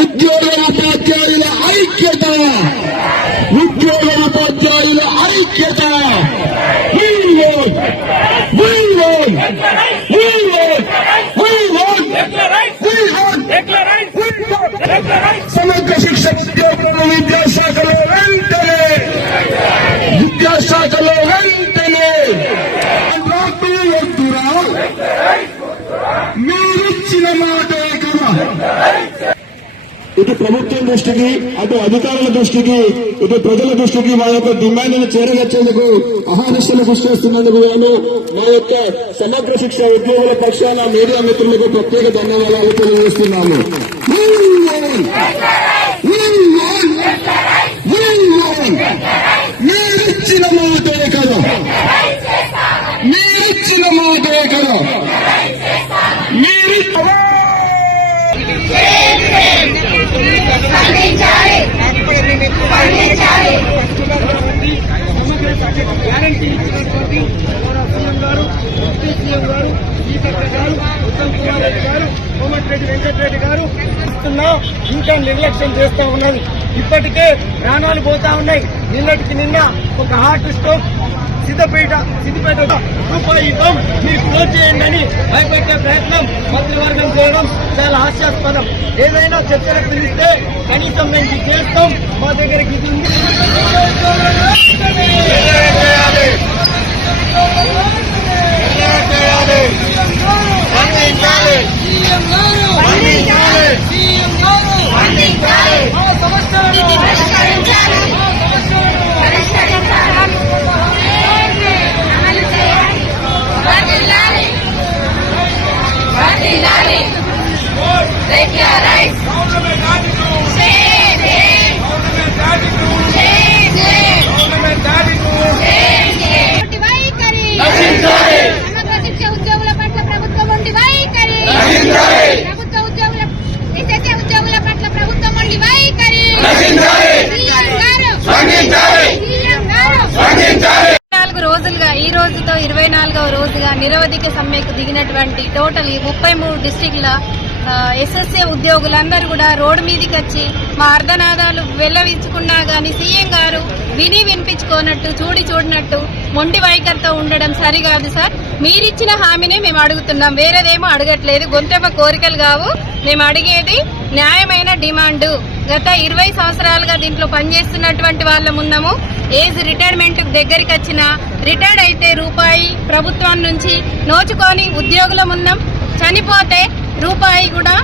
ఉద్యోగ ఉపాధ్యాయుల ఐక్యత, ఉద్యోగ ఉపాధ్యాయుల ఐక్యత. సమగ్ర శిక్ష ఉద్యోగులను విద్యాశాఖలో వెంటనే వద్దురా, మీరిచ్చిన మాటే కదా. ఇటు ప్రభుత్వం దృష్టికి, అటు అధికారుల దృష్టికి, ఇటు ప్రజల దృష్టికి మా యొక్క డిమాండ్ను చేరవేర్చేందుకు అహర్నిశలు కృషి చేస్తున్నందుకు గాను మా యొక్క సమగ్ర శిక్ష ఉద్యోగుల పక్షాన మీడియా మిత్రులకు ప్రత్యేక ధన్యవాదాలు తెలియజేస్తున్నాము. మీరిచ్చిన మాటే కదా, మీరిచ్చిన మాటే కదా, గ్యారంటీ ఇచ్చినటువంటి సీఎం గారు, డిప్యూటీ సీఎం గారు, సీతక్క గారు, ఉత్తమ్ కుమార్ రెడ్డి గారు, కోమటిరెడ్డి వెంకటరెడ్డి గారు ఇంకా నిర్లక్ష్యం చేస్తా ఉన్నది. ఇప్పటికే ప్రాణాలు పోతా ఉన్నాయి. నిన్నటికి నిన్న ఒక హార్ట్ స్ట్రోక్ సిద్దిపేట రూపాయి ఇవ్వం మీరు క్లోజ్ చేయండి అని భయపెట్టే ప్రయత్నం మంత్రివర్గం చేయడం చాలా హాస్యాస్పదం. ఏదైనా చర్చలకు పిలిస్తే కనీసం మేము చేస్తాం, మా దగ్గరికి ఇది ఉంది. ఈ రోజుతో 24వ రోజుగా నిరవధిక సమ్మెకు దిగినటువంటి టోటల్ 33 డిస్టిక్ల ఎస్ఎస్ఏ ఉద్యోగులందరూ కూడా రోడ్డు మీదకి వచ్చి మా అర్ధనాదాలు వెల్లవించుకున్నా గానీ సీఎం గారు వినిపించుకోనట్టు చూడనట్టు మొండి వైఖరితో ఉండడం సరికాదు సార్. మీరిచ్చిన హామీనే మేము అడుగుతున్నాం, వేరేదేమో అడగట్లేదు. గొంతెమ్మ కోరికలు కావు, మేము అడిగేది న్యాయమైన డిమాండ్. గత 20 సంవత్సరాలుగా దీంట్లో పనిచేస్తున్నటువంటి వాళ్ళం ఉన్నాము. ఏజ్ రిటైర్మెంట్ దగ్గరికి వచ్చిన రిటైర్డ్ అయితే రూపాయి ప్రభుత్వం నుంచి నోచుకొని ఉద్యోగులం ఉన్నాం. చనిపోతే రూపాయి కూడా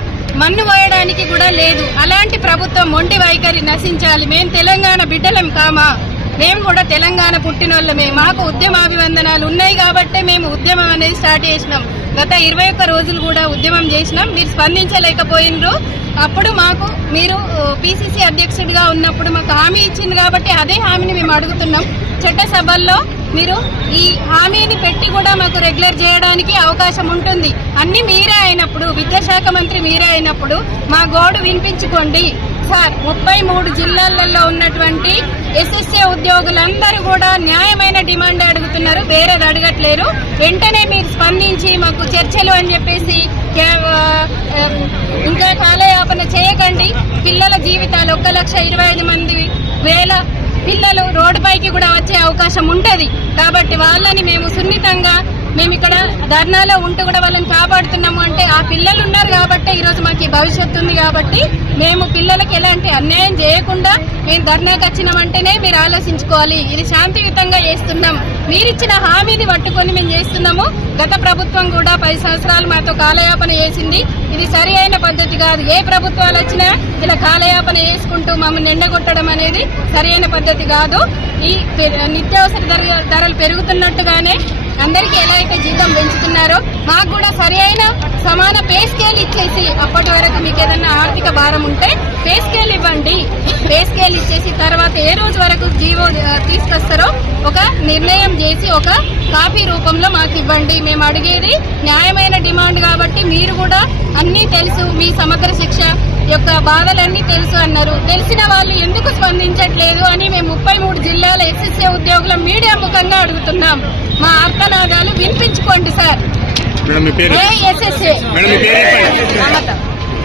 మన్ను పోయడానికి కూడా లేదు. అలాంటి ప్రభుత్వం మొండి వైఖరి నశించాలి. మేము తెలంగాణ బిడ్డలం కామా? మేము కూడా తెలంగాణ పుట్టినోళ్ళమే. మాకు ఉద్యమాభివందనాలు ఉన్నాయి కాబట్టే మేము ఉద్యమం అనేది స్టార్ట్ చేసినాం. గత 21 రోజులు కూడా ఉద్యమం చేసినాం. మీరు స్పందించలేకపోయినరు. అప్పుడు మాకు మీరు పిసిసి అధ్యక్షుడిగా ఉన్నప్పుడు మాకు హామీ ఇచ్చింది కాబట్టి అదే హామీని మేము అడుగుతున్నాం. చట్టసభల్లో మీరు ఈ హామీని పెట్టి కూడా మాకు రెగ్యులర్ చేయడానికి అవకాశం ఉంటుంది. అన్ని మీరే అయినప్పుడు, విద్యాశాఖ మంత్రి మీరే అయినప్పుడు మా గోడు వినిపించుకోండి సార్. 33 జిల్లాలలో ఉన్నటువంటి ఎస్ఎస్ఏ ఉద్యోగులందరూ కూడా న్యాయమైన డిమాండ్ అడుగుతున్నారు, వేరేది అడగట్లేరు. వెంటనే మీరు స్పందించి మాకు చర్చలు అని చెప్పేసి ఇంకా కాలయాపన చేయకండి. పిల్లల జీవితాలు 1,25,000 పిల్లలు రోడ్డుపైకి కూడా వచ్చే అవకాశం ఉంటది. కాబట్టి వాళ్ళని మేము సున్నితంగా మేము ఇక్కడ ధర్నాలో ఉంటూ కూడా వాళ్ళని కాపాడుతున్నాము. అంటే ఆ పిల్లలు ఉన్నారు కాబట్టి ఈరోజు మాకు భవిష్యత్తు ఉంది. కాబట్టి మేము పిల్లలకి ఎలాంటి అన్యాయం చేయకుండా మేము ధర్నాకి వచ్చినామంటేనే మీరు ఆలోచించుకోవాలి. ఇది శాంతియుతంగా చేస్తున్నాం. మీరిచ్చిన హామీని పట్టుకొని మేము చేస్తున్నాము. గత ప్రభుత్వం కూడా 10 సంవత్సరాలు మాతో కాలయాపన చేసింది. ఇది సరి అయిన పద్ధతి కాదు. ఏ ప్రభుత్వాలు వచ్చినా ఇలా కాలయాపన చేసుకుంటూ మమ్మల్ని ఎండగొట్టడం అనేది సరి అయిన పద్ధతి కాదు. ఈ నిత్యావసర ధరలు పెరుగుతున్నట్టుగానే అందరికీ ఎలా అయితే జీతం పెంచుతున్నారో మాకు కూడా సరి అయిన సమాన పే స్కేల్ ఇచ్చేసి, అప్పటి వరకు మీకు ఏదన్నా ఆర్థిక భారం ఉంటే పే స్కేల్ ఇవ్వండి. పే స్కేల్ ఇచ్చేసి తర్వాత ఏ రోజు వరకు జీవో తీసుకొస్తారో ఒక నిర్ణయం చేసి ఒక కాపీ రూపంలో మాకు ఇవ్వండి. మేము అడిగేది న్యాయమైన డిమాండ్ కాబట్టి మీరు కూడా అన్నీ తెలుసు, మీ సమగ్ర శిక్ష యొక్క బాధలన్నీ తెలుసు అన్నారు. తెలిసిన వాళ్ళు ఎందుకు స్పందించట్లేదు అని మేము 33 జిల్లాల ఎస్ఎస్ఏ ఉద్యోగుల మీడియా ముఖంగా అడుగుతున్నాం. మా ఆర్తనాదాలు వినిపించుకోండి సార్. ఎస్ఎస్ఏ